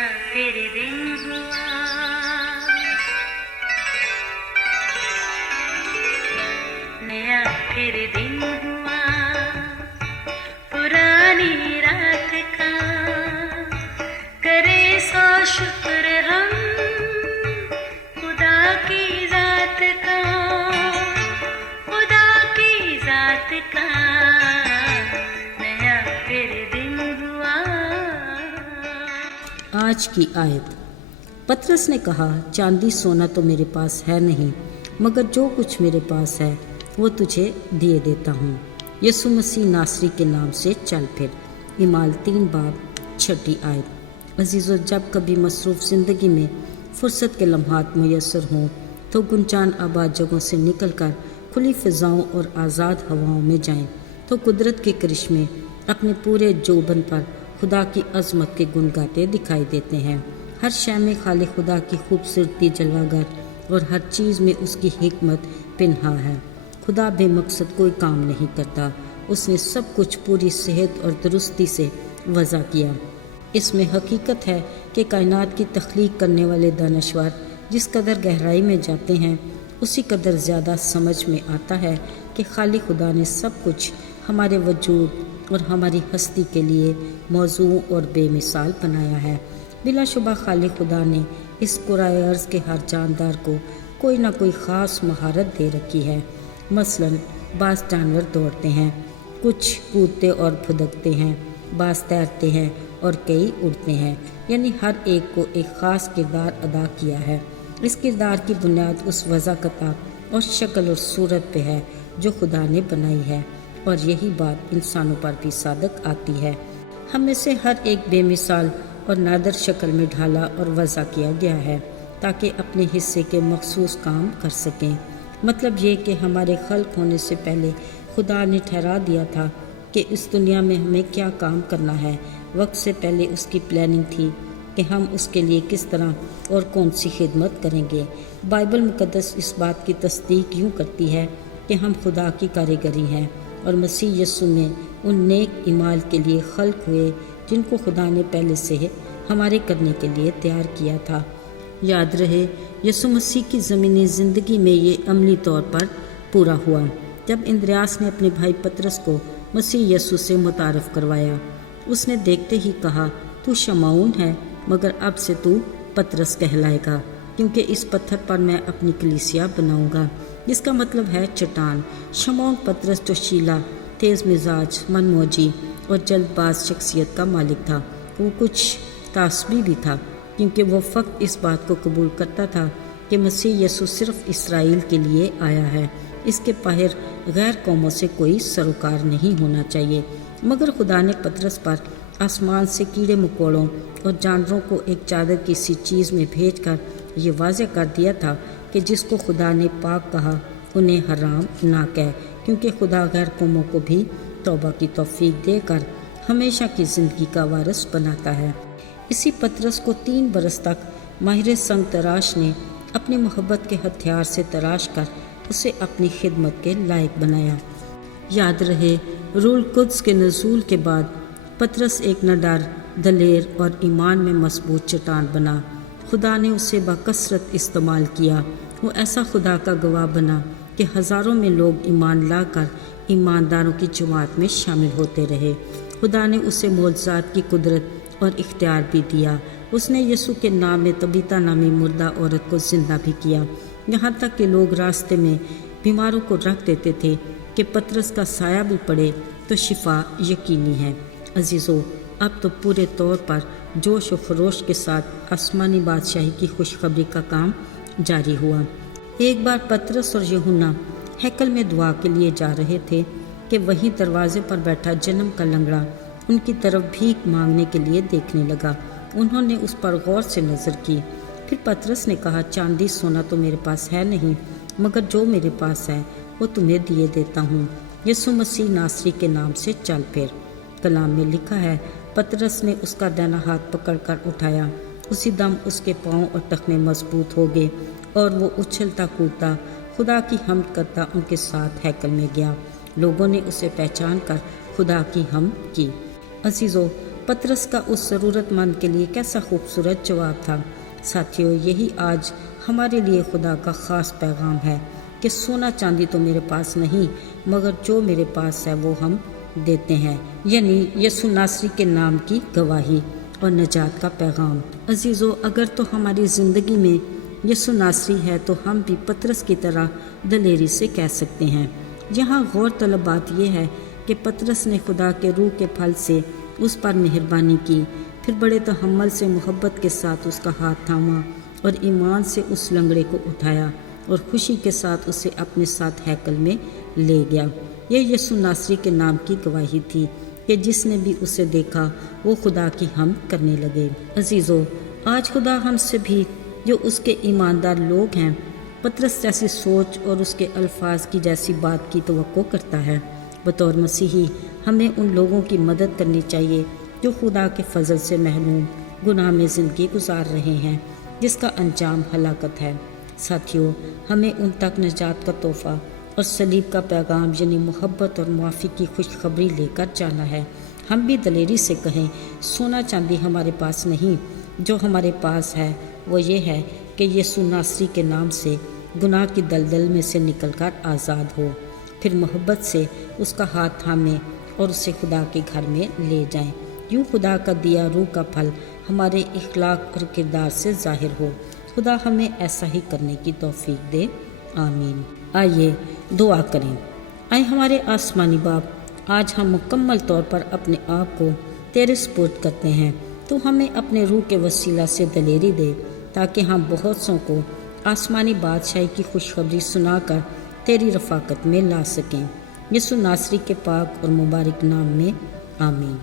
नया फिर दिन हुआ, नया फिर दिन हुआ, पुरानी रात का करे सो शुक्र हम खुदा की जात का, खुदा की जात का नया फिर दिन हुआ। आज की आयत। पतरस ने कहा, चांदी सोना तो मेरे पास है नहीं, मगर जो कुछ मेरे पास है वो तुझे दिए देता हूँ। यीशु मसीह नासरी के नाम से चल फिर। इमाल 3 बाब 6 आयत। अजीज़ों, जब कभी मसरूफ़ ज़िंदगी में फ़ुर्सत के लम्हात मुयस्सर हों तो गुंजान आबाद जगहों से निकलकर खुली फ़िज़ाओं और आज़ाद हवाओं में जाएं तो कुदरत के करिश्मे अपने पूरे जोबन पर खुदा की अज़मत के गुण गाते दिखाई देते हैं। हर शय में खाली खुदा की खूबसूरती जलवागर और हर चीज़ में उसकी हिकमत पिन्हा है। खुदा बेमकसद कोई काम नहीं करता, उसने सब कुछ पूरी सेहत और दुरुस्ती से वज़ा किया। इसमें हकीकत है कि कायनात की तख्लीक करने वाले दानश्वर जिस कदर गहराई में जाते हैं उसी कदर ज़्यादा समझ में आता है कि खाली खुदा ने सब कुछ हमारे वजूद और हमारी हस्ती के लिए मौजू और बेमिसाल बनाया है। बिलाशुबा खाली खुदा ने इस कुराए अर्ज़ के हर जानदार को कोई ना कोई ख़ास महारत दे रखी है। मसलन बाज़ जानवर दौड़ते हैं, कुछ कूदते और फुदकते हैं, बाज़ तैरते हैं और कई उड़ते हैं, यानी हर एक को एक ख़ास किरदार अदा किया है। इस किरदार की बुनियाद उस वज़ाकता और शक्ल और सूरत पे है जो खुदा ने बनाई है, और यही बात इंसानों पर भी सादक आती है। हम में से हर एक बेमिसाल और नादर शक्ल में ढाला और वज़ा किया गया है ताकि अपने हिस्से के मखसूस काम कर सकें। मतलब ये कि हमारे खल्क होने से पहले खुदा ने ठहरा दिया था कि इस दुनिया में हमें क्या काम करना है। वक्त से पहले उसकी प्लानिंग थी कि हम उसके लिए किस तरह और कौन सी खिदमत करेंगे। बाइबल मुक़द्दस इस बात की तस्दीक यूँ करती है कि हम खुदा की कारीगरी हैं और मसीह यस्सु में उन नेक इमाल के लिए खल्क हुए जिनको खुदा ने पहले से हमारे करने के लिए तैयार किया था। याद रहे, यीशु मसीह की ज़मीनी ज़िंदगी में ये अमली तौर पर पूरा हुआ जब इंद्रियास ने अपने भाई पतरस को मसीह यीशु से मुतारफ़ करवाया। उसने देखते ही कहा, तू शमाऊन है, मगर अब से तू पतरस कहलाएगा, क्योंकि इस पत्थर पर मैं अपनी कलीसिया बनाऊंगा। जिसका मतलब है चट्टान। शमौन पतरस जोशीला, तेज़ मिजाज, मनमौजी और जल्दबाज शख्सियत का मालिक था। वो कुछ तासबी भी था, क्योंकि वो फ़क्त इस बात को कबूल करता था कि मसीह यीशु सिर्फ़ इसराइल के लिए आया है, इसके बाहर गैर कौमों से कोई सरोकार नहीं होना चाहिए। मगर खुदा ने पतरस पर आसमान से कीड़े मकोड़ों और जानवरों को एक चादर की सी चीज़ में भेजकर ये वाज़े कर दिया था कि जिसको खुदा ने पाक कहा उन्हें हराम ना कह, क्योंकि खुदा गैर कौमों को भी तौबा की तौफीक देकर हमेशा की ज़िंदगी का वारिस बनाता है। इसी पतरस को 3 बरस तक माहिर संग तराश ने अपनी मोहब्बत के हथियार से तराश कर उसे अपनी खिदमत के लायक बनाया। याद रहे, रूल कुद्स के नज़ूल के बाद पतरस एक नडर, दलेर और ईमान में मजबूत चट्टान बना। खुदा ने उसे बकसरत इस्तेमाल किया। वो ऐसा खुदा का गवाह बना कि हज़ारों में लोग ईमान लाकर ईमानदारों की जमात में शामिल होते रहे। खुदा ने उसे मौजज़ात की कुदरत और इख्तियार भी दिया। उसने यीशु के नाम में तबीता नामी मुर्दा औरत को ज़िंदा भी किया। यहाँ तक कि लोग रास्ते में बीमारों को रख देते थे कि पतरस का साया भी पड़े तो शिफा यकीनी है। अजीज़ों, अब तो पूरे तौर पर जोश व खरोश के साथ आसमानी बादशाही की खुशखबरी का काम जारी हुआ। एक बार पतरस और यूहन्ना हैकल में दुआ के लिए जा रहे थे कि वहीं दरवाजे पर बैठा जन्म का लंगड़ा उनकी तरफ भीख मांगने के लिए देखने लगा। उन्होंने उस पर गौर से नज़र की। फिर पतरस ने कहा, चांदी सोना तो मेरे पास है नहीं, मगर जो मेरे पास है वो तुम्हें दिए देता हूँ। यीशु मसीह नासरी के नाम से चल फिर। कलाम में लिखा है, पतरस ने उसका दाहिना हाथ पकड़कर उठाया। उसी दम उसके पाँव और टखने मजबूत हो गए और वो उछलता कूदता खुदा की हम्द करता उनके साथ हैकल में गया। लोगों ने उसे पहचान कर खुदा की हम्द की। अजीज़ों, पतरस का उस ज़रूरतमंद के लिए कैसा खूबसूरत जवाब था। साथियों, यही आज हमारे लिए खुदा का ख़ास पैगाम है कि सोना चांदी तो मेरे पास नहीं, मगर जो मेरे पास है वो हम देते हैं, यानी यीशु नासरी के नाम की गवाही और निजात का पैगाम। अजीज़ों, अगर तो हमारी ज़िंदगी में यीशु नासरी है तो हम भी पतरस की तरह दलेरी से कह सकते हैं। यहाँ गौर तलब बात यह है कि पतरस ने खुदा के रूह के फल से उस पर मेहरबानी की, फिर बड़े तहम्मुल से मोहब्बत के साथ उसका हाथ थामा और ईमान से उस लंगड़े को उठाया और खुशी के साथ उसे अपने साथ हैकल में ले गया। यह यीशु नासरी के नाम की गवाही थी कि जिसने भी उसे देखा वो खुदा की हम करने लगे। अजीज़ों, आज खुदा हमसे भी जो उसके ईमानदार लोग हैं पतरस जैसी सोच और उसके अल्फाज की जैसी बात की तवक्को करता है। बतौर मसीही हमें उन लोगों की मदद करनी चाहिए जो खुदा के फजल से महरूम गुनाह में ज़िंदगी गुजार रहे हैं, जिसका अंजाम हलाकत है। साथियों, हमें उन तक निजात का तोहफ़ा और सलीब का पैगाम यानी मोहब्बत और मुआफ़ी की खुशखबरी लेकर जाना है। हम भी दलेरी से कहें, सोना चांदी हमारे पास नहीं, जो हमारे पास है वो ये है कि यीशु नासरी के नाम से गुनाह की दलदल में से निकलकर आज़ाद हो, फिर मोहब्बत से उसका हाथ थामें और उसे खुदा के घर में ले जाएं। यूँ खुदा का दिया रूह का फल हमारे इखलाक और किरदार से ज़ाहिर हो। खुदा हमें ऐसा ही करने की तौफीक दे, आमीन। आइए दुआ करें। आए हमारे आसमानी बाप, आज हम मुकम्मल तौर पर अपने आप को तेरे सुपुर्द करते हैं। तो हमें अपने रूह के वसीला से दलेरी दे ताकि हम बहुत सौ को आसमानी बादशाही की खुशखबरी सुनाकर तेरी रफ़ाकत में ला सकें। यीशु नासरी के पाक और मुबारक नाम में, आमीन।